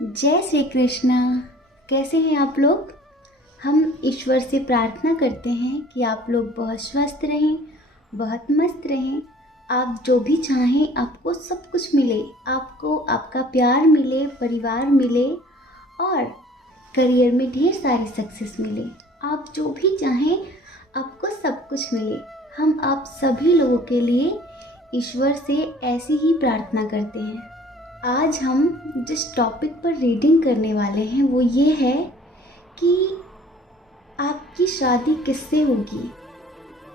जय श्री कृष्णा। कैसे हैं आप लोग? हम ईश्वर से प्रार्थना करते हैं कि आप लोग बहुत स्वस्थ रहें, बहुत मस्त रहें। आप जो भी चाहें आपको सब कुछ मिले, आपको आपका प्यार मिले, परिवार मिले और करियर में ढेर सारी सक्सेस मिले। आप जो भी चाहें आपको सब कुछ मिले। हम आप सभी लोगों के लिए ईश्वर से ऐसी ही प्रार्थना करते हैं। आज हम जिस टॉपिक पर रीडिंग करने वाले हैं वो ये है कि आपकी शादी किससे होगी?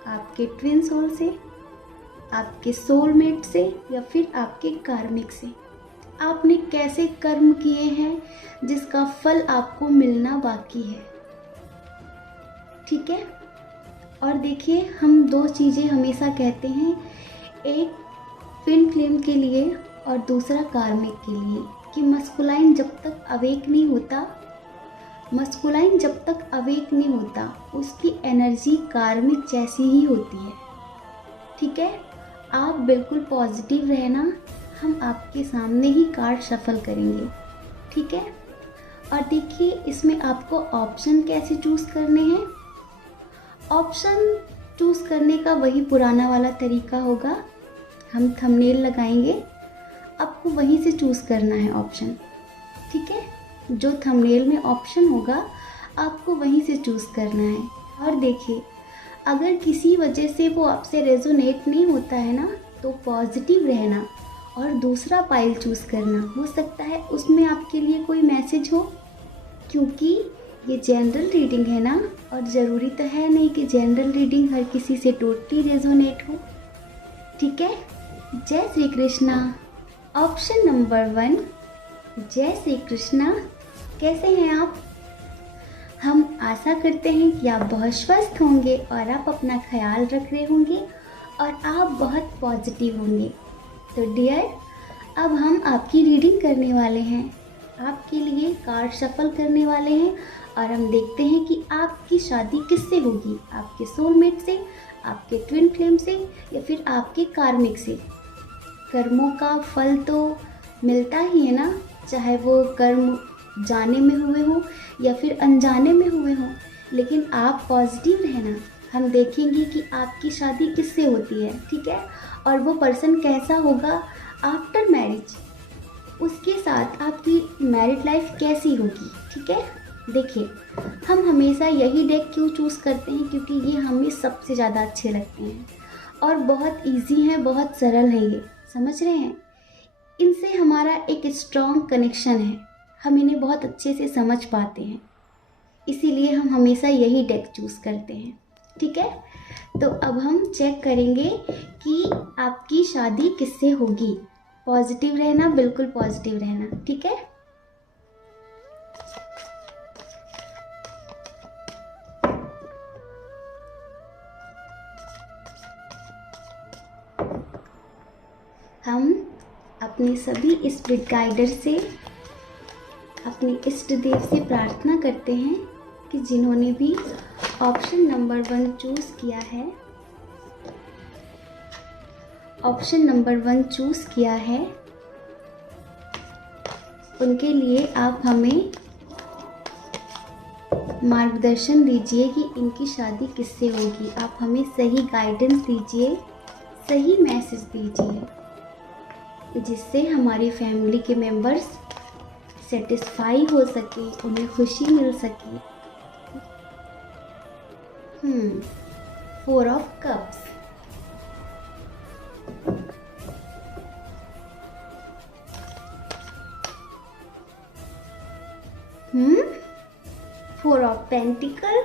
आपके ट्विन सोल से, आपके सोलमेट से या फिर आपके कार्मिक से। आपने कैसे कर्म किए हैं जिसका फल आपको मिलना बाकी है। ठीक है। और देखिए, हम दो चीज़ें हमेशा कहते हैं, एक ट्विन फ्लेम के लिए और दूसरा कार्मिक के लिए, कि मस्कुलाइन जब तक अवेक नहीं होता उसकी एनर्जी कार्मिक जैसी ही होती है। ठीक है। आप बिल्कुल पॉजिटिव रहना। हम आपके सामने ही कार्ड शफल करेंगे। ठीक है। और देखिए, इसमें आपको ऑप्शन कैसे चूज़ करने हैं। ऑप्शन चूज़ करने का वही पुराना वाला तरीका होगा। हम थंबनेल लगाएंगे, आपको वहीं से चूज़ करना है ऑप्शन। ठीक है। जो थंबनेल में ऑप्शन होगा आपको वहीं से चूज़ करना है। और देखिए, अगर किसी वजह से वो आपसे रेजोनेट नहीं होता है ना, तो पॉजिटिव रहना और दूसरा पाइल चूज़ करना। हो सकता है उसमें आपके लिए कोई मैसेज हो, क्योंकि ये जनरल रीडिंग है ना, और ज़रूरी तो है नहीं कि जनरल रीडिंग हर किसी से टोटली रेजोनेट हो। ठीक है। जय श्री कृष्णा। ऑप्शन नंबर 1, जय श्री कृष्णा। कैसे हैं आप? हम आशा करते हैं कि आप बहुत स्वस्थ होंगे और आप अपना ख्याल रख रहे होंगे और आप बहुत पॉजिटिव होंगे। तो डियर, अब हम आपकी रीडिंग करने वाले हैं, आपके लिए कार्ड शफल करने वाले हैं और हम देखते हैं कि आपकी शादी किससे होगी। आपके सोलमेट से, आपके ट्विन फ्लेम से या फिर आपके कार्मिक से। कर्मों का फल तो मिलता ही है ना, चाहे वो कर्म जाने में हुए हो या फिर अनजाने में हुए हो, लेकिन आप पॉजिटिव रहना। हम देखेंगे कि आपकी शादी किससे होती है। ठीक है। और वो पर्सन कैसा होगा आफ्टर मैरिज, उसके साथ आपकी मैरिड लाइफ कैसी होगी। ठीक है। देखिए, हम हमेशा यही डेक क्यों चूज़ करते हैं, क्योंकि ये हमें सबसे ज़्यादा अच्छे लगते हैं और बहुत इजी हैं, बहुत सरल हैं। ये समझ रहे हैं, इनसे हमारा एक स्ट्रॉन्ग कनेक्शन है, हम इन्हें बहुत अच्छे से समझ पाते हैं, इसीलिए हम हमेशा यही डेक चूज़ करते हैं। ठीक है। तो अब हम चेक करेंगे कि आपकी शादी किससे होगी। पॉजिटिव रहना, बिल्कुल पॉजिटिव रहना। ठीक है। हम अपने सभी स्पिरिट गाइडर से, अपने इष्ट देव से प्रार्थना करते हैं कि जिन्होंने भी ऑप्शन नंबर 1 चूज़ किया है, उनके लिए आप हमें मार्गदर्शन दीजिए कि इनकी शादी किससे होगी। आप हमें सही गाइडेंस दीजिए, सही मैसेज दीजिए, जिससे हमारी फैमिली के मेंबर्स सेटिस्फाई हो सके, उन्हें खुशी मिल सके। 4 of cups. Four of pentacle.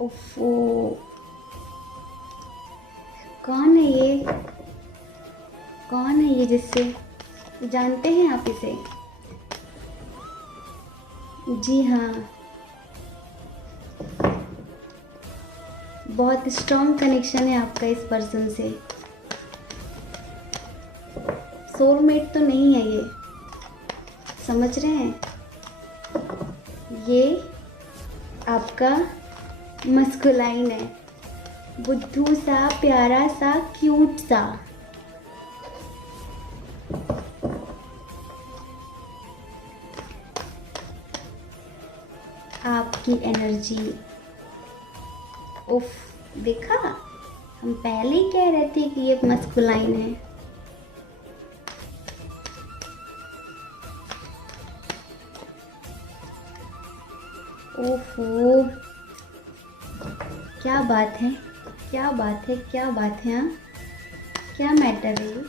ओफो, कौन है ये जिससे जानते हैं आप इसे? जी हाँ, बहुत स्ट्रॉन्ग कनेक्शन है आपका इस पर्सन से। सोलमेट तो नहीं है ये, समझ रहे हैं? ये आपका मस्कुलाइन है। बुद्धू सा, प्यारा सा, क्यूट सा। आपकी एनर्जी, उफ, देखा, हम पहले ही कह रहे थे कि ये मस्कुलाइन है। ओहो, क्या बात है, क्या बात है, क्या बात है। हाँ, क्या मैटर है ये।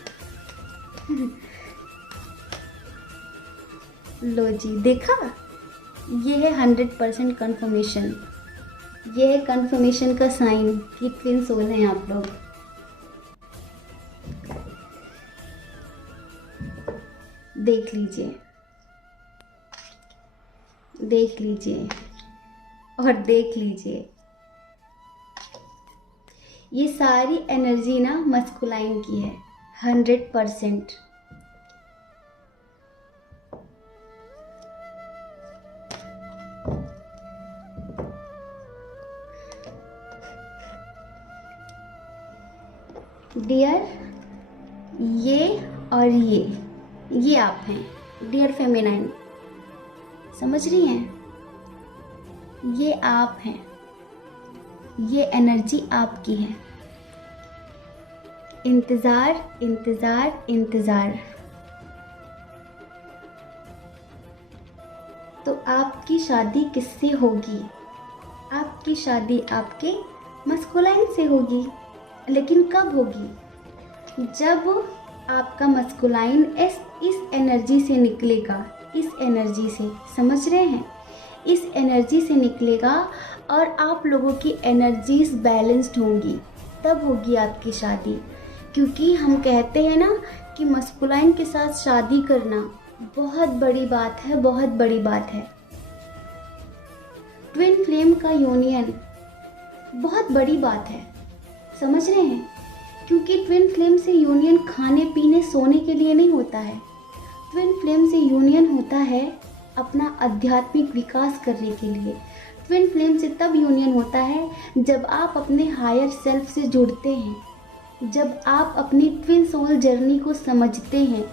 लो जी, देखा, ये है 100% कंफर्मेशन। ये है कंफर्मेशन का साइन कि ट्विन सोल हैं आप लोग। देख लीजिए, देख लीजिए और देख लीजिए, ये सारी एनर्जी ना मस्कुलाइन की है 100%। डियर, ये और ये आप हैं डियर फेमिनाइन, समझ रही हैं? ये आप हैं, ये एनर्जी आपकी है। इंतज़ार, इंतज़ार, इंतज़ार। तो आपकी शादी किससे होगी? आपकी शादी आपके मस्कुलाइन से होगी। लेकिन कब होगी? जब आपका मस्कुलाइन इस एनर्जी से निकलेगा, इस एनर्जी से, समझ रहे हैं? इस एनर्जी से निकलेगा और आप लोगों की एनर्जीज बैलेंस्ड होंगी, तब होगी आपकी शादी। क्योंकि हम कहते हैं ना कि मस्कुलाइन के साथ शादी करना बहुत बड़ी बात है, बहुत बड़ी बात है। ट्विन फ्लेम का यूनियन बहुत बड़ी बात है, समझ रहे हैं? क्योंकि ट्विन फ्लेम से यूनियन खाने पीने सोने के लिए नहीं होता है। ट्विन फ्लेम से यूनियन होता है अपना आध्यात्मिक विकास करने के लिए। ट्विन फ्लेम से तब यूनियन होता है जब आप अपने हायर सेल्फ से जुड़ते हैं, जब आप अपनी ट्विन सोल जर्नी को समझते हैं,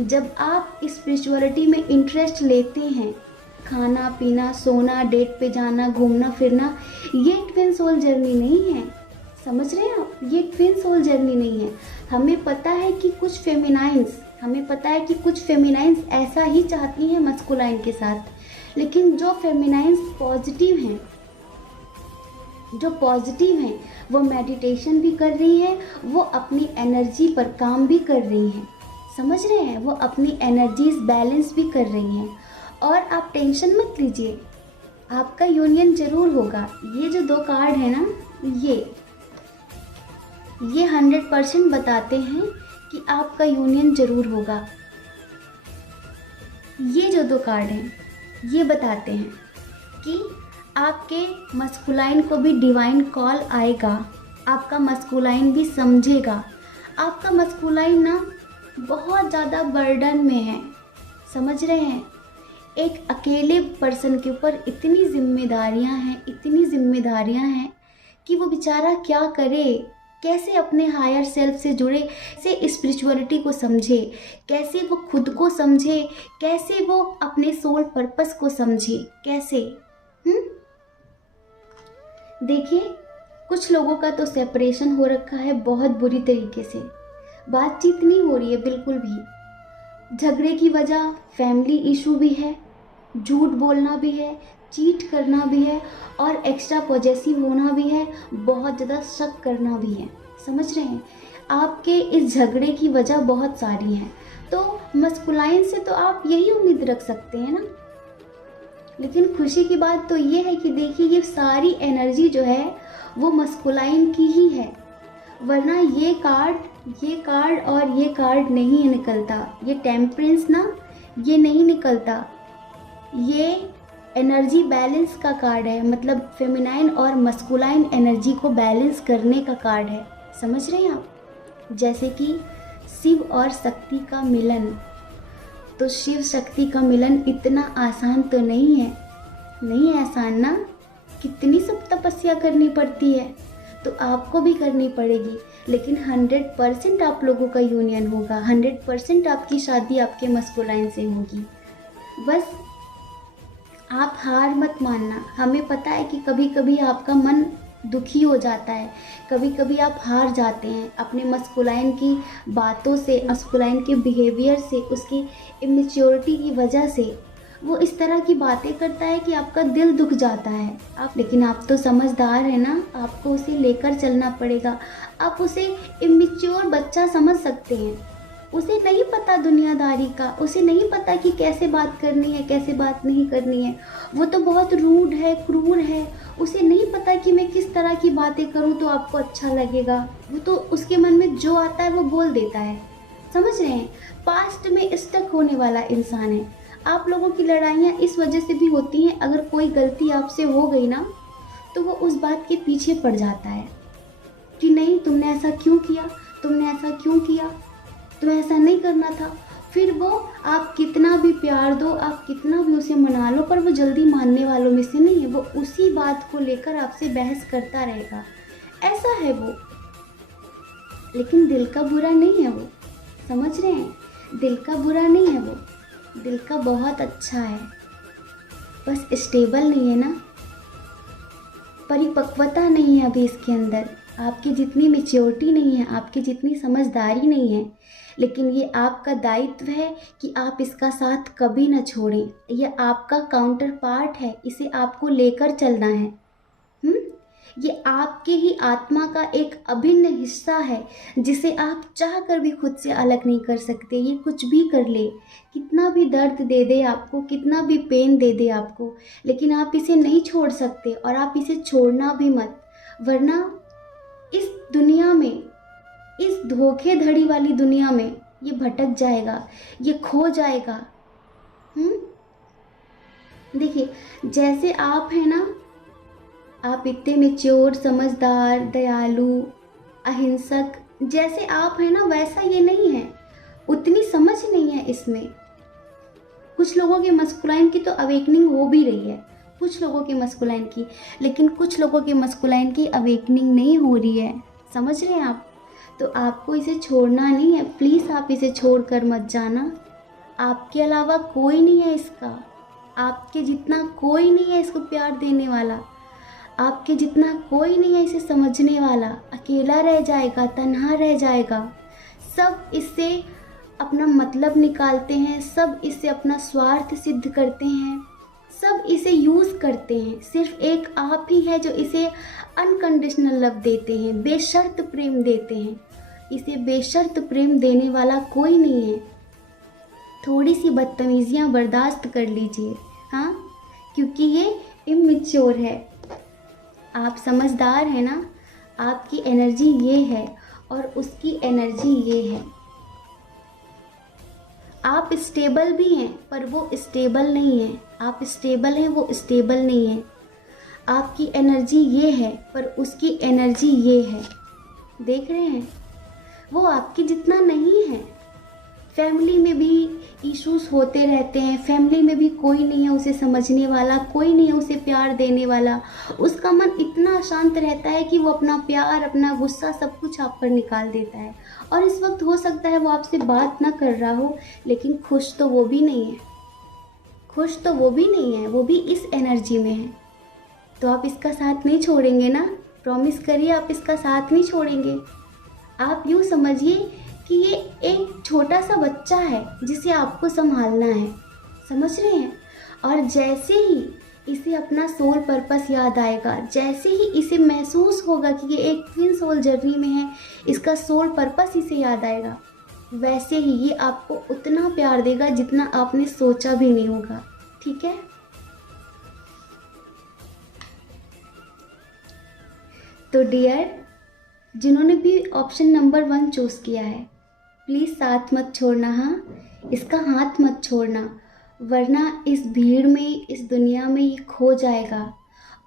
जब आप स्पिरिचुअलिटी में इंटरेस्ट लेते हैं। खाना पीना, सोना, डेट पे जाना, घूमना फिरना, ये ट्विन सोल जर्नी नहीं है, समझ रहे हैं आप? ये ट्विन सोल जर्नी नहीं है। हमें पता है कि कुछ फेमिनाइंस ऐसा ही चाहती हैं मस्कुलाइन के साथ, लेकिन जो फेमिनाइंस पॉजिटिव हैं, वो मेडिटेशन भी कर रही हैं, वो अपनी एनर्जी पर काम भी कर रही हैं, समझ रहे हैं? वो अपनी एनर्जीज बैलेंस भी कर रही हैं। और आप टेंशन मत लीजिए, आपका यूनियन जरूर होगा। ये जो 2 कार्ड है ना, ये 100% बताते हैं कि आपका यूनियन जरूर होगा। ये जो 2 कार्ड हैं, ये बताते हैं कि आपके मस्कुलाइन को भी डिवाइन कॉल आएगा, आपका मस्कुलाइन भी समझेगा। आपका मस्कुलाइन ना बहुत ज़्यादा बर्डन में है, समझ रहे हैं? एक अकेले पर्सन के ऊपर इतनी जिम्मेदारियां हैं कि वो बेचारा क्या करे, कैसे अपने हायर सेल्फ से जुड़े, कैसे स्पिरिचुअलिटी को समझे, कैसे वो खुद को समझे, कैसे वो अपने सोल पर्पस को समझे, कैसे। देखिए, कुछ लोगों का तो सेपरेशन हो रखा है बहुत बुरी तरीके से, बातचीत नहीं हो रही है बिल्कुल भी। झगड़े की वजह फैमिली इशू भी है, झूठ बोलना भी है, चीट करना भी है और एक्स्ट्रा पॉजेसिव होना भी है, बहुत ज़्यादा शक करना भी है, समझ रहे हैं? आपके इस झगड़े की वजह बहुत सारी हैं। तो मस्कुलाइन से तो आप यही उम्मीद रख सकते हैं ना। लेकिन खुशी की बात तो ये है कि देखिए, ये सारी एनर्जी जो है वो मस्कुलाइन की ही है, वरना ये कार्ड और ये कार्ड नहीं निकलता। ये टेम्परेंस ना, ये नहीं निकलता। ये एनर्जी बैलेंस का कार्ड है, मतलब फेमिनाइन और मस्कुलाइन एनर्जी को बैलेंस करने का कार्ड है, समझ रहे हैं आप? जैसे कि शिव और शक्ति का मिलन, तो शिव शक्ति का मिलन इतना आसान तो नहीं है, नहीं आसान ना, कितनी सब तपस्या करनी पड़ती है। तो आपको भी करनी पड़ेगी, लेकिन 100% आप लोगों का यूनियन होगा, 100% आपकी शादी आपके मस्कुलाइन से होगी। बस आप हार मत मानना। हमें पता है कि कभी कभी आपका मन दुखी हो जाता है, कभी कभी आप हार जाते हैं अपने मस्कुलाइन की बातों से, मस्कुलाइन के बिहेवियर से, उसकी इमेच्योरिटी की वजह से। वो इस तरह की बातें करता है कि आपका दिल दुख जाता है। लेकिन आप तो समझदार है ना, आपको उसे लेकर चलना पड़ेगा। आप उसे इमेच्योर बच्चा समझ सकते हैं, उसे नहीं पता दुनियादारी का, उसे नहीं पता कि कैसे बात करनी है, कैसे बात नहीं करनी है। वो तो बहुत रूड है, क्रूर है। उसे नहीं पता कि मैं किस तरह की बातें करूं तो आपको अच्छा लगेगा। वो तो उसके मन में जो आता है वो बोल देता है। समझ रहे हैं? पास्ट में स्टक होने वाला इंसान है। आप लोगों की लड़ाइयाँ इस वजह से भी होती हैं, अगर कोई गलती आपसे हो गई ना तो वो उस बात के पीछे पड़ जाता है कि नहीं, तुमने ऐसा क्यों किया, तुमने ऐसा क्यों किया, तुम्हें ऐसा नहीं करना था। फिर वो आप कितना भी प्यार दो, आप कितना भी उसे मना लो, पर वो जल्दी मानने वालों में से नहीं है। वो उसी बात को लेकर आपसे बहस करता रहेगा। ऐसा है वो, लेकिन दिल का बुरा नहीं है वो। समझ रहे हैं? दिल का बुरा नहीं है वो, दिल का बहुत अच्छा है। बस स्टेबल नहीं है ना, परिपक्वता नहीं है अभी इसके अंदर, आपकी जितनी मेच्योरिटी नहीं है, आपकी जितनी समझदारी नहीं है। लेकिन ये आपका दायित्व है कि आप इसका साथ कभी ना छोड़ें। यह आपका काउंटर पार्ट है, इसे आपको लेकर चलना है। ये आपके ही आत्मा का एक अभिन्न हिस्सा है, जिसे आप चाह कर भी खुद से अलग नहीं कर सकते। ये कुछ भी कर ले, कितना भी दर्द दे दे आपको, कितना भी पेन दे दे आपको, लेकिन आप इसे नहीं छोड़ सकते, और आप इसे छोड़ना भी मत। वरना इस दुनिया में, इस धोखेधड़ी वाली दुनिया में ये भटक जाएगा, ये खो जाएगा। देखिए, जैसे आप हैं ना, आप इतने मेच्योर, समझदार, दयालु, अहिंसक जैसे आप हैं ना, वैसा ये नहीं है। उतनी समझ नहीं है इसमें। कुछ लोगों के मस्कुलाइन की तो अवेकनिंग हो भी रही है, कुछ लोगों के मस्कुलाइन की, लेकिन कुछ लोगों के मस्कुलाइन की अवेकनिंग नहीं हो रही है। समझ रहे हैं आप? तो आपको इसे छोड़ना नहीं है। प्लीज़ आप इसे छोड़ कर मत जाना। आपके अलावा कोई नहीं है इसका, आपके जितना कोई नहीं है इसको प्यार देने वाला, आपके जितना कोई नहीं है इसे समझने वाला। अकेला रह जाएगा, तन्हा रह जाएगा। सब इससे अपना मतलब निकालते हैं, सब इससे अपना स्वार्थ सिद्ध करते हैं, सब इसे यूज़ करते हैं। सिर्फ एक आप ही है जो इसे अनकंडीशनल लव देते हैं, बेशर्त प्रेम देते हैं। इसे बेशर्त प्रेम देने वाला कोई नहीं है। थोड़ी सी बदतमीजियाँ बर्दाश्त कर लीजिए, हाँ, क्योंकि ये इमेच्योर है। आप समझदार हैं ना, आपकी एनर्जी ये है और उसकी एनर्जी ये है। आप स्टेबल भी हैं पर वो स्टेबल नहीं है, आप स्टेबल हैं, वो स्टेबल नहीं है। आपकी एनर्जी ये है पर उसकी एनर्जी ये है। देख रहे हैं? वो आपकी जितना नहीं है। फैमिली में भी इश्यूज होते रहते हैं, फैमिली में भी कोई नहीं है उसे समझने वाला, कोई नहीं है उसे प्यार देने वाला। उसका मन इतना अशांत रहता है कि वो अपना प्यार, अपना गुस्सा सब कुछ आप पर निकाल देता है। और इस वक्त हो सकता है वो आपसे बात ना कर रहा हो, लेकिन खुश तो वो भी नहीं है, खुश तो वो भी नहीं है, वो भी इस एनर्जी में है। तो आप इसका साथ नहीं छोड़ेंगे ना? प्रॉमिस करिए आप इसका साथ नहीं छोड़ेंगे। आप यूँ समझिए कि ये एक छोटा सा बच्चा है जिसे आपको संभालना है। समझ रहे हैं? और जैसे ही इसे अपना सोल पर्पस याद आएगा, जैसे ही इसे महसूस होगा कि ये एक ट्विन सोल जर्नी में है, इसका सोल पर्पस इसे याद आएगा, वैसे ही ये आपको उतना प्यार देगा जितना आपने सोचा भी नहीं होगा। ठीक है? तो डियर, जिन्होंने भी ऑप्शन नंबर 1 चूज़ किया है, प्लीज़ साथ मत छोड़ना, हाँ, इसका हाथ मत छोड़ना, वरना इस भीड़ में, इस दुनिया में ये खो जाएगा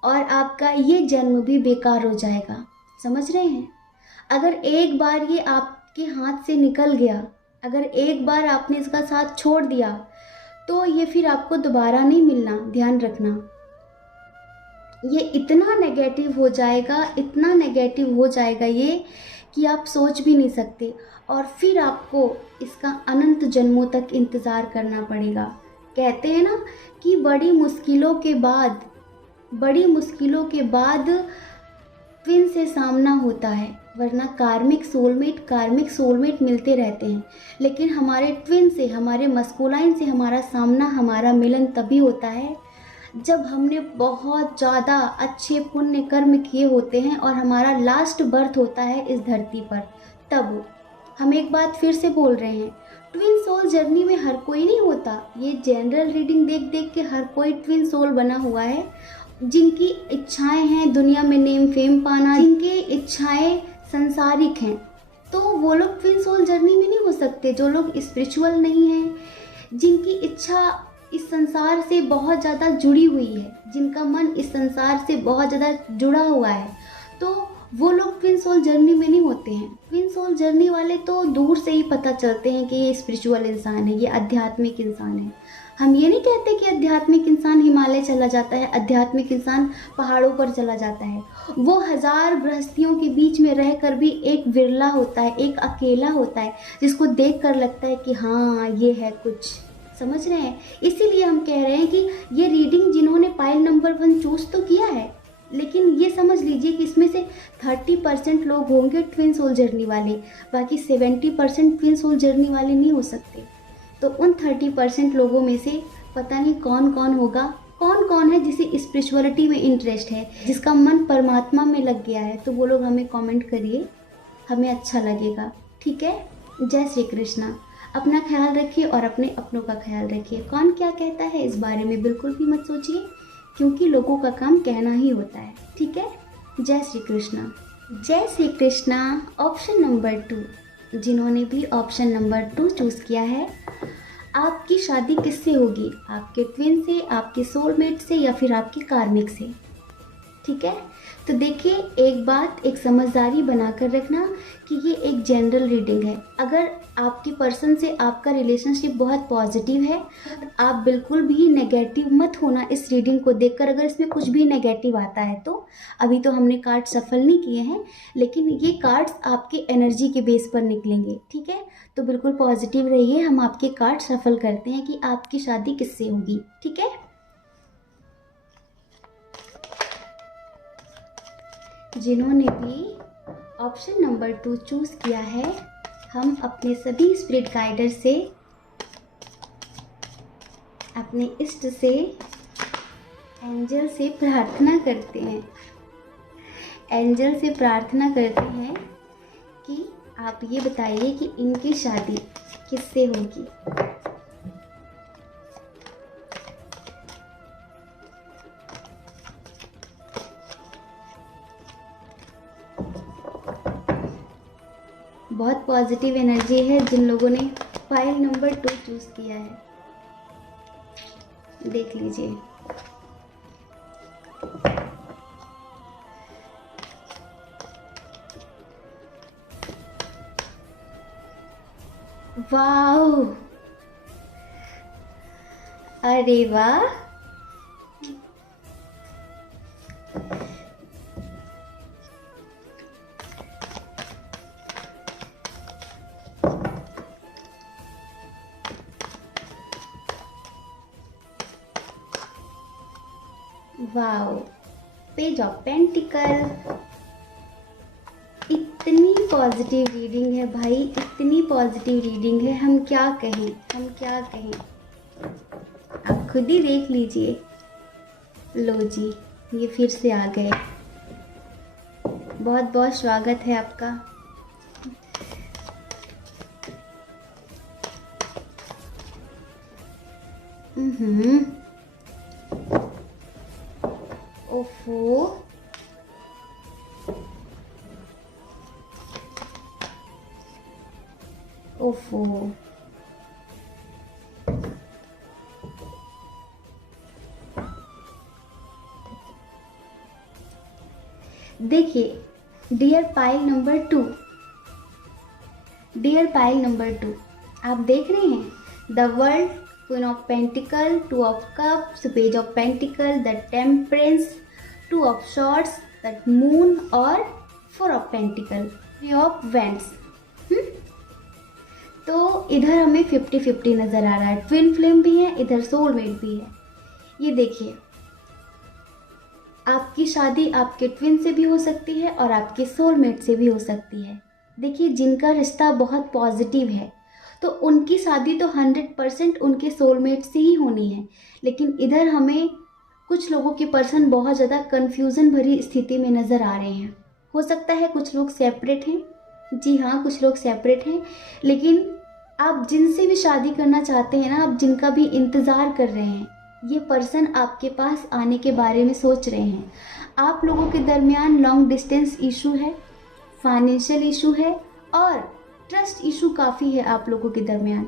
और आपका ये जन्म भी बेकार हो जाएगा। समझ रहे हैं? अगर एक बार ये आपके हाथ से निकल गया, अगर एक बार आपने इसका साथ छोड़ दिया, तो ये फिर आपको दोबारा नहीं मिलना, ध्यान रखना। ये इतना नेगेटिव हो जाएगा, इतना नेगेटिव हो जाएगा ये, कि आप सोच भी नहीं सकते। और फिर आपको इसका अनंत जन्मों तक इंतज़ार करना पड़ेगा। कहते हैं ना कि बड़ी मुश्किलों के बाद ट्विन से सामना होता है, वरना कार्मिक सोलमेट मिलते रहते हैं। लेकिन हमारे ट्विन से, हमारे मस्कुलाइन से हमारा सामना, हमारा मिलन तभी होता है जब हमने बहुत ज़्यादा अच्छे पुण्य कर्म किए होते हैं और हमारा लास्ट बर्थ होता है इस धरती पर। तब हम एक बात फिर से बोल रहे हैं, ट्विन सोल जर्नी में हर कोई नहीं होता। ये जनरल रीडिंग देख देख के हर कोई ट्विन सोल बना हुआ है। जिनकी इच्छाएं हैं दुनिया में नेम फेम पाना, जिनकी इच्छाएं संसारिक हैं, तो वो लोग ट्विन सोल जर्नी में नहीं हो सकते। जो लोग स्पिरिचुअल नहीं हैं, जिनकी इच्छा इस संसार से बहुत ज़्यादा जुड़ी हुई है, जिनका मन इस संसार से बहुत ज़्यादा जुड़ा हुआ है, तो वो लोग ट्विन सोल जर्नी में नहीं होते हैं। ट्विन सोल जर्नी वाले तो दूर से ही पता चलते हैं कि ये स्पिरिचुअल इंसान है, ये आध्यात्मिक इंसान है। हम ये नहीं कहते कि आध्यात्मिक इंसान हिमालय चला जाता है, आध्यात्मिक इंसान पहाड़ों पर चला जाता है। वो हजार गृहस्थियों के बीच में रहकर भी एक विरला होता है, एक अकेला होता है, जिसको देख कर लगता है कि हाँ ये है कुछ। समझ रहे हैं? इसीलिए हम कह रहे हैं कि ये रीडिंग जिन्होंने पाइल नंबर 1 चूज़ तो किया है, लेकिन ये समझ लीजिए कि इसमें से 30% लोग होंगे ट्विन सोल जर्नी वाले, बाकी 70% ट्विन सोल जर्नी वाले नहीं हो सकते। तो उन 30% लोगों में से पता नहीं कौन कौन होगा, कौन कौन है जिसे स्पिरिचुअलिटी में इंटरेस्ट है, जिसका मन परमात्मा में लग गया है, तो वो लोग हमें कमेंट करिए, हमें अच्छा लगेगा। ठीक है? जय श्री कृष्णा। अपना ख्याल रखिए और अपने अपनों का ख्याल रखिए। कौन क्या कहता है इस बारे में बिल्कुल भी मत सोचिए, क्योंकि लोगों का काम कहना ही होता है। ठीक है? जय श्री कृष्णा। जय श्री कृष्णा। ऑप्शन नंबर 2, जिन्होंने भी ऑप्शन नंबर 2 चूज़ किया है, आपकी शादी किससे होगी? आपके ट्विन से, आपके सोलमेट से, या फिर आपके कार्मिक से? ठीक है? तो देखिए, एक बात, एक समझदारी बनाकर रखना कि ये एक जनरल रीडिंग है। अगर आपके पर्सन से आपका रिलेशनशिप बहुत पॉजिटिव है, आप बिल्कुल भी नेगेटिव मत होना इस रीडिंग को देखकर। अगर इसमें कुछ भी नेगेटिव आता है तो, अभी तो हमने कार्ड सफल नहीं किए हैं, लेकिन ये कार्ड्स आपके एनर्जी के बेस पर निकलेंगे। ठीक है? तो बिल्कुल पॉजिटिव रहिए। हम आपके कार्ड सफल करते हैं कि आपकी शादी किससे होगी। ठीक है? जिन्होंने भी ऑप्शन नंबर 2 चूज़ किया है, हम अपने सभी स्पिरिट गाइडर से, अपने इष्ट से, एंजल से प्रार्थना करते हैं, एंजल से प्रार्थना करते हैं कि आप ये बताइए कि इनकी शादी किससे होगी। बहुत पॉजिटिव एनर्जी है जिन लोगों ने फाइल नंबर 2 चूज़ किया है। देख लीजिए। वाह, अरे वाह, वाओ, पेज ऑफ पेंटिकल। इतनी पॉजिटिव रीडिंग है भाई, इतनी पॉजिटिव रीडिंग है, हम क्या कहें, हम क्या कहें। आप खुद ही देख लीजिए। लो जी, ये फिर से आ गए। बहुत बहुत स्वागत है आपका। ओफो, ओफो, देखिए dear pile number 2, dear pile number 2, आप देख रहे हैं the world, queen of pentacles, 2 of cups, page of pentacles, the temperance, two of swords, that moon और four of pentacles, three of wands. तो इधर हमें 50-50 नज़र आ रहा है, ट्विन फ्लेम भी है, इधर सोलमेट भी है। ये देखिए, आपकी शादी आपके ट्विन से भी हो सकती है और आपके सोलमेट से भी हो सकती है। देखिए, जिनका रिश्ता बहुत पॉजिटिव है तो उनकी शादी तो 100% उनके सोलमेट से ही होनी है। लेकिन इधर हमें कुछ लोगों के पर्सन बहुत ज़्यादा कन्फ्यूज़न भरी स्थिति में नज़र आ रहे हैं। हो सकता है कुछ लोग सेपरेट हैं, जी हाँ, कुछ लोग सेपरेट हैं, लेकिन आप जिनसे भी शादी करना चाहते हैं ना, आप जिनका भी इंतज़ार कर रहे हैं, ये पर्सन आपके पास आने के बारे में सोच रहे हैं। आप लोगों के दरमियान लॉन्ग डिस्टेंस इशू है, फाइनेंशियल इशू है और ट्रस्ट इशू काफ़ी है आप लोगों के दरमियान।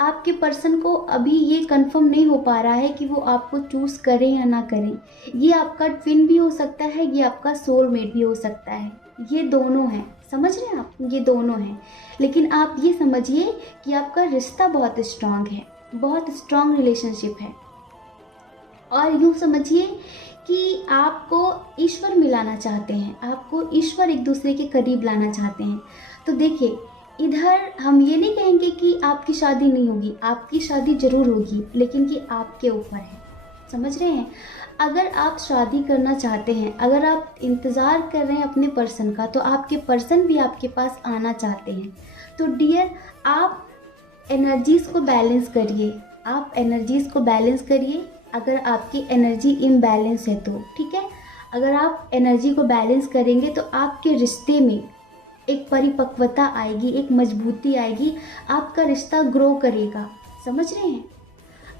आपके पर्सन को अभी ये कंफर्म नहीं हो पा रहा है कि वो आपको चूज़ करें या ना करें। ये आपका ट्विन भी हो सकता है, ये आपका सोलमेट भी हो सकता है, ये दोनों हैं, समझ रहे हैं आप, ये दोनों हैं। लेकिन आप ये समझिए कि आपका रिश्ता बहुत स्ट्रांग है, बहुत स्ट्रांग रिलेशनशिप है। और यूँ समझिए कि आपको ईश्वर मिलाना चाहते हैं, आपको ईश्वर एक दूसरे के करीब लाना चाहते हैं। तो देखिए, इधर हम ये नहीं कहेंगे कि आपकी शादी नहीं होगी, आपकी शादी ज़रूर होगी, लेकिन कि आपके ऊपर है, समझ रहे हैं। अगर आप शादी करना चाहते हैं, अगर आप इंतज़ार कर रहे हैं अपने पर्सन का, तो आपके पर्सन भी आपके पास आना चाहते हैं। तो डियर, आप एनर्जीज़ को बैलेंस करिए, आप एनर्जीज़ को बैलेंस करिए। अगर आपकी एनर्जी इम्बैलेंस है तो ठीक है, अगर आप एनर्जी को बैलेंस करेंगे तो आपके रिश्ते में एक परिपक्वता आएगी, एक मजबूती आएगी, आपका रिश्ता ग्रो करेगा, समझ रहे हैं।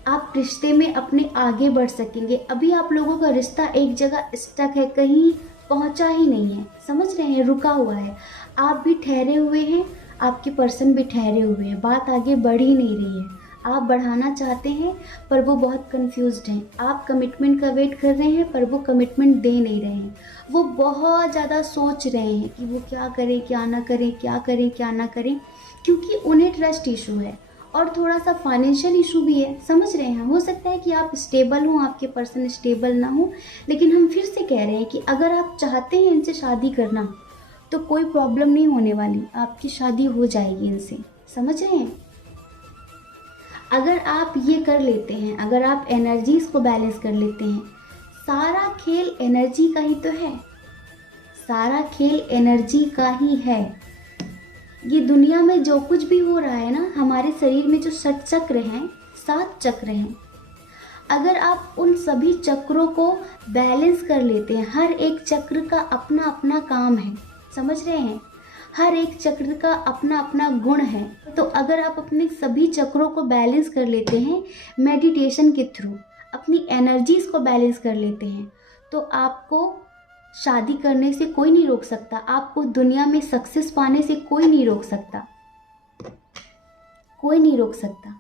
आप रिश्ते में अपने आगे बढ़ सकेंगे। अभी आप लोगों का रिश्ता एक जगह स्टक है, कहीं पहुंचा ही नहीं है, समझ रहे हैं, रुका हुआ है। आप भी ठहरे हुए हैं, आपके पर्सन भी ठहरे हुए हैं, बात आगे बढ़ ही नहीं रही है। आप बढ़ाना चाहते हैं पर वो बहुत कंफ्यूज्ड हैं। आप कमिटमेंट का वेट कर रहे हैं पर वो कमिटमेंट दे नहीं रहे हैं। वो बहुत ज़्यादा सोच रहे हैं कि वो क्या करें क्या ना करें, क्या करें क्या ना करें, क्योंकि उन्हें ट्रस्ट इशू है और थोड़ा सा फाइनेंशियल इशू भी है, समझ रहे हैं। हो सकता है कि आप स्टेबल हों, आपके पर्सन स्टेबल ना हो, लेकिन हम फिर से कह रहे हैं कि अगर आप चाहते हैं इनसे शादी करना तो कोई प्रॉब्लम नहीं होने वाली, आपकी शादी हो जाएगी इनसे, समझ रहे हैं। अगर आप ये कर लेते हैं, अगर आप एनर्जीज़ को बैलेंस कर लेते हैं, सारा खेल एनर्जी का ही तो है, सारा खेल एनर्जी का ही है। ये दुनिया में जो कुछ भी हो रहा है ना, हमारे शरीर में जो 6 चक्र हैं, 7 चक्र हैं, अगर आप उन सभी चक्रों को बैलेंस कर लेते हैं, हर एक चक्र का अपना अपना काम है, समझ रहे हैं, हर एक चक्र का अपना अपना गुण है। तो अगर आप अपने सभी चक्रों को बैलेंस कर लेते हैं मेडिटेशन के थ्रू, अपनी एनर्जीज़ को बैलेंस कर लेते हैं, तो आपको शादी करने से कोई नहीं रोक सकता, आपको दुनिया में सक्सेस पाने से कोई नहीं रोक सकता, कोई नहीं रोक सकता।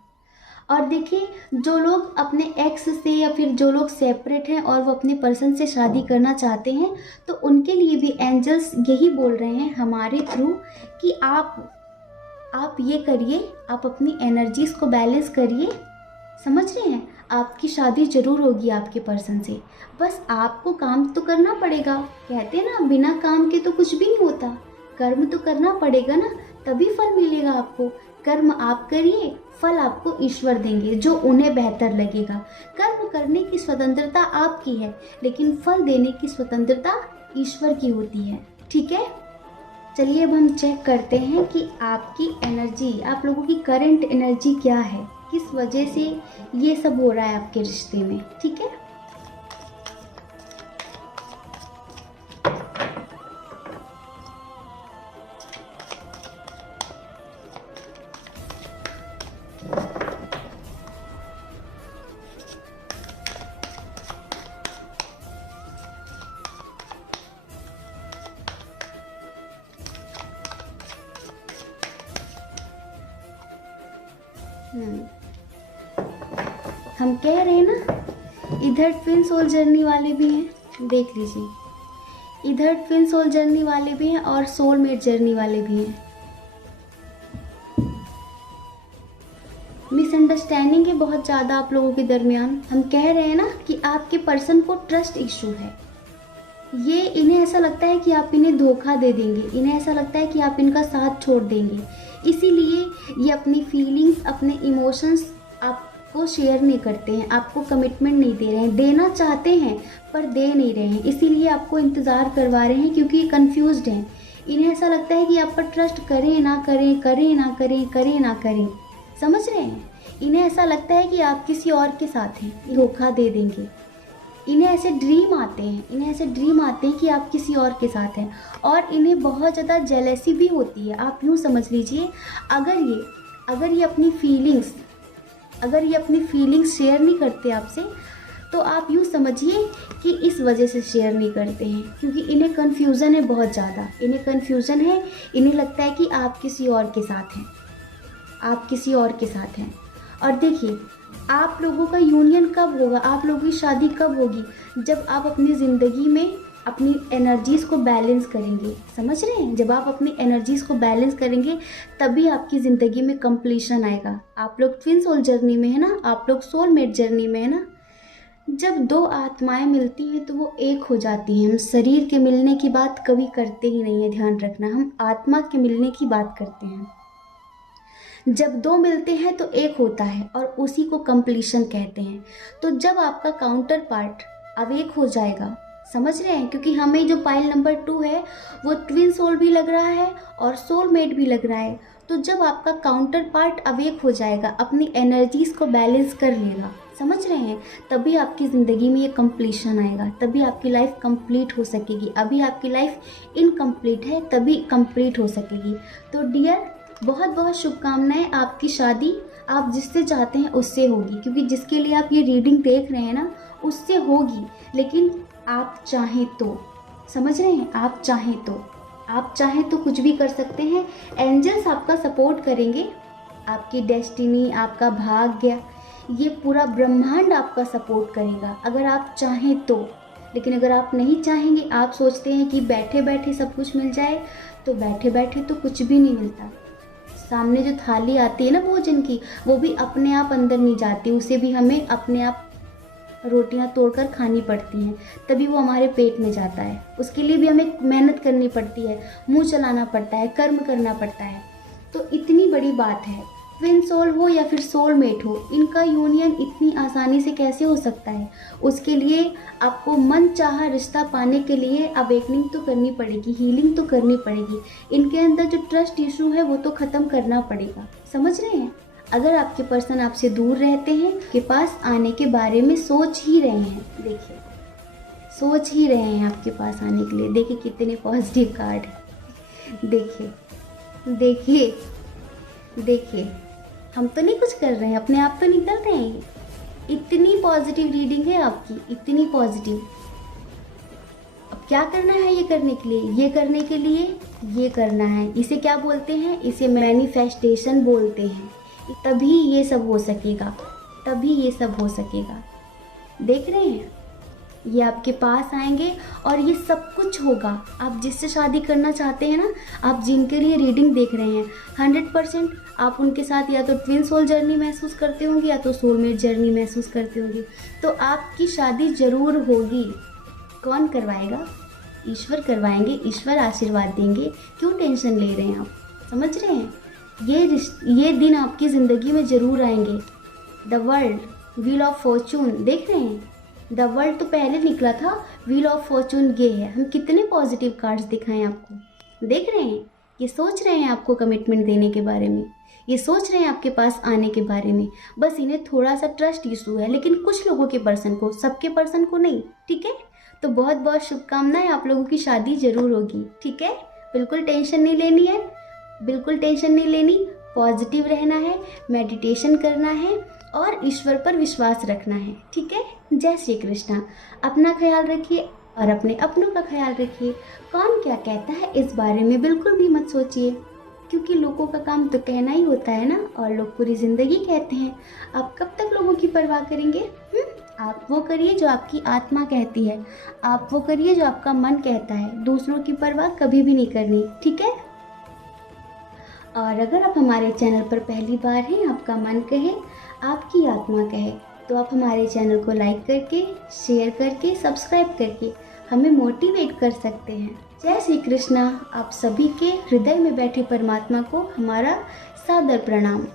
और देखिए, जो लोग अपने एक्स से या फिर जो लोग सेपरेट हैं और वो अपने पर्सन से शादी करना चाहते हैं, तो उनके लिए भी एंजल्स यही बोल रहे हैं हमारे थ्रू कि आप ये करिए, आप अपनी एनर्जीज़ को बैलेंस करिए, समझ रहे हैं। आपकी शादी ज़रूर होगी आपके पर्सन से, बस आपको काम तो करना पड़ेगा। कहते हैं ना, बिना काम के तो कुछ भी नहीं होता, कर्म तो करना पड़ेगा ना, तभी फल मिलेगा आपको। कर्म आप करिए, फल आपको ईश्वर देंगे जो उन्हें बेहतर लगेगा। कर्म करने की स्वतंत्रता आपकी है, लेकिन फल देने की स्वतंत्रता ईश्वर की होती है, ठीक है। चलिए अब हम चेक करते हैं कि आपकी एनर्जी, आप लोगों की करंट एनर्जी क्या है, किस वजह से ये सब हो रहा है आपके रिश्ते में, ठीक है। हम कह रहे हैं ना, इधर ट्विन सोल जर्नी वाले भी हैं, देख लीजिए, इधर ट्विन सोल जर्नी वाले भी हैं और सोलमेट जर्नी वाले भी हैं। मिसअंडरस्टैंडिंग है बहुत ज़्यादा आप लोगों के दरमियान। हम कह रहे हैं ना कि आपके पर्सन को ट्रस्ट इशू है, ये इन्हें ऐसा लगता है कि आप इन्हें धोखा दे देंगे, इन्हें ऐसा लगता है कि आप इनका साथ छोड़ देंगे। इसीलिए ये अपनी फीलिंग्स, अपने इमोशंस आपको शेयर नहीं करते हैं, आपको कमिटमेंट नहीं दे रहे हैं, देना चाहते हैं पर दे नहीं रहे हैं। इसीलिए आपको इंतज़ार करवा रहे हैं क्योंकि ये कन्फ्यूज्ड हैं। इन्हें ऐसा लगता है कि आप पर ट्रस्ट करें ना करें, करें ना करें, करें ना करें। समझ रहे हैं? इन्हें ऐसा लगता है कि आप किसी और के साथ हैं, धोखा दे देंगे। इन्हें ऐसे ड्रीम आते हैं, इन्हें ऐसे ड्रीम आते हैं कि आप किसी और के साथ हैं, और इन्हें बहुत ज़्यादा जेलसी भी होती है। आप यूँ समझ लीजिए, अगर ये अपनी फीलिंग्स शेयर नहीं करते आपसे, तो आप यूँ समझिए कि इस वजह से शेयर नहीं करते हैं, क्योंकि इन्हें कन्फ्यूज़न है बहुत ज़्यादा। इन्हें कन्फ्यूज़न है, इन्हें लगता है कि आप किसी और के साथ हैं, आप किसी और के साथ हैं। और देखिए, आप लोगों का यूनियन कब होगा, आप लोगों की शादी कब होगी? जब आप अपनी ज़िंदगी में अपनी एनर्जीज़ को बैलेंस करेंगे। समझ रहे हैं? जब आप अपनी एनर्जीज़ को बैलेंस करेंगे तभी आपकी ज़िंदगी में कंप्लीशन आएगा। आप लोग ट्विन सोल जर्नी में है ना, आप लोग सोलमेट जर्नी में है ना। जब दो आत्माएं मिलती हैं तो वो एक हो जाती हैं। हम शरीर के मिलने की बात कभी करते ही नहीं है, ध्यान रखना। हम आत्मा के मिलने की बात करते हैं। जब दो मिलते हैं तो एक होता है और उसी को कंप्लीशन कहते हैं। तो जब आपका काउंटर पार्ट अवेक हो जाएगा, समझ रहे हैं? क्योंकि हमें जो पाइल नंबर 2 है वो ट्विन सोल भी लग रहा है और सोलमेट भी लग रहा है। तो जब आपका काउंटर पार्ट अवेक हो जाएगा, अपनी एनर्जीज़ को बैलेंस कर लेगा, समझ रहे हैं, तभी आपकी ज़िंदगी में ये कंप्लीशन आएगा, तभी आपकी लाइफ कंप्लीट हो सकेगी। अभी आपकी लाइफ इनकम्प्लीट है, तभी कंप्लीट हो सकेगी। तो डियर, बहुत बहुत शुभकामनाएं। आपकी शादी आप जिससे चाहते हैं उससे होगी, क्योंकि जिसके लिए आप ये रीडिंग देख रहे हैं ना, उससे होगी। लेकिन आप चाहें तो, समझ रहे हैं, आप चाहें तो कुछ भी कर सकते हैं। एंजल्स आपका सपोर्ट करेंगे, आपकी डेस्टिनी, आपका भाग्य, ये पूरा ब्रह्मांड आपका सपोर्ट करेगा अगर आप चाहें तो। लेकिन अगर आप नहीं चाहेंगे, आप सोचते हैं कि बैठे बैठे सब कुछ मिल जाए, तो बैठे बैठे तो कुछ भी नहीं मिलता। सामने जो थाली आती है ना भोजन की, वो भी अपने आप अंदर नहीं जाती, उसे भी हमें अपने आप रोटियां तोड़कर खानी पड़ती हैं, तभी वो हमारे पेट में जाता है। उसके लिए भी हमें मेहनत करनी पड़ती है, मुंह चलाना पड़ता है, कर्म करना पड़ता है। तो इतनी बड़ी बात है, ट्विन सोल हो या फिर सोलमेट हो, इनका यूनियन इतनी आसानी से कैसे हो सकता है? उसके लिए आपको मन चाहा रिश्ता पाने के लिए अवेकनिंग तो करनी पड़ेगी, हीलिंग तो करनी पड़ेगी। इनके अंदर जो ट्रस्ट इशू है वो तो ख़त्म करना पड़ेगा। समझ रहे हैं? अगर आपके पर्सन आपसे दूर रहते हैं, के पास आने के बारे में सोच ही रहे हैं, देखिए सोच ही रहे हैं आपके पास आने के लिए। देखिए कितने पॉजिटिव कार्ड है। देखिए देखिए देखिए, हम तो नहीं कुछ कर रहे हैं, अपने आप तो निकल रहे हैं। इतनी पॉजिटिव रीडिंग है आपकी, इतनी पॉजिटिव। अब क्या करना है ये करने के लिए? ये करने के लिए ये करना है। इसे क्या बोलते हैं? इसे मैनिफेस्टेशन बोलते हैं। तभी ये सब हो सकेगा, तभी ये सब हो सकेगा। देख रहे हैं, ये आपके पास आएंगे और ये सब कुछ होगा। आप जिससे शादी करना चाहते हैं ना, आप जिनके लिए रीडिंग देख रहे हैं, 100% आप उनके साथ या तो ट्विन सोल जर्नी महसूस करते होंगे या तो सोलमेट जर्नी महसूस करते होंगे। तो आपकी शादी ज़रूर होगी। कौन करवाएगा? ईश्वर करवाएंगे, ईश्वर आशीर्वाद देंगे। क्यों टेंशन ले रहे हैं आप? समझ रहे हैं? ये दिन आपकी ज़िंदगी में ज़रूर आएंगे। The world, wheel of Fortune, देख रहे हैं? द वर्ल्ड तो पहले निकला था, व्हील ऑफ फॉर्चून ये है। हम कितने पॉजिटिव कार्ड्स दिखाएं आपको, देख रहे हैं? ये सोच रहे हैं आपको कमिटमेंट देने के बारे में, ये सोच रहे हैं आपके पास आने के बारे में। बस इन्हें थोड़ा सा ट्रस्ट इशू है, लेकिन कुछ लोगों के पर्सन को, सबके पर्सन को नहीं। ठीक है? तो बहुत बहुत शुभकामनाएं, आप लोगों की शादी ज़रूर होगी। ठीक है? बिल्कुल टेंशन नहीं लेनी है, बिल्कुल टेंशन नहीं लेनी। पॉजिटिव रहना है, मेडिटेशन करना है और ईश्वर पर विश्वास रखना है। ठीक है? जय श्री कृष्णा। अपना ख्याल रखिए और अपने अपनों का ख्याल रखिए। कौन क्या कहता है इस बारे में बिल्कुल भी मत सोचिए, क्योंकि लोगों का काम तो कहना ही होता है ना, और लोग पूरी ज़िंदगी कहते हैं। आप कब तक लोगों की परवाह करेंगे? आप वो करिए जो आपकी आत्मा कहती है, आप वो करिए जो आपका मन कहता है। दूसरों की परवाह कभी भी नहीं करनी। ठीक है? और अगर आप हमारे चैनल पर पहली बार हैं, आपका मन कहे, आपकी आत्मा कहे, तो आप हमारे चैनल को लाइक करके, शेयर करके, सब्सक्राइब करके हमें मोटिवेट कर सकते हैं। जय श्री कृष्णा। आप सभी के हृदय में बैठे परमात्मा को हमारा सादर प्रणाम।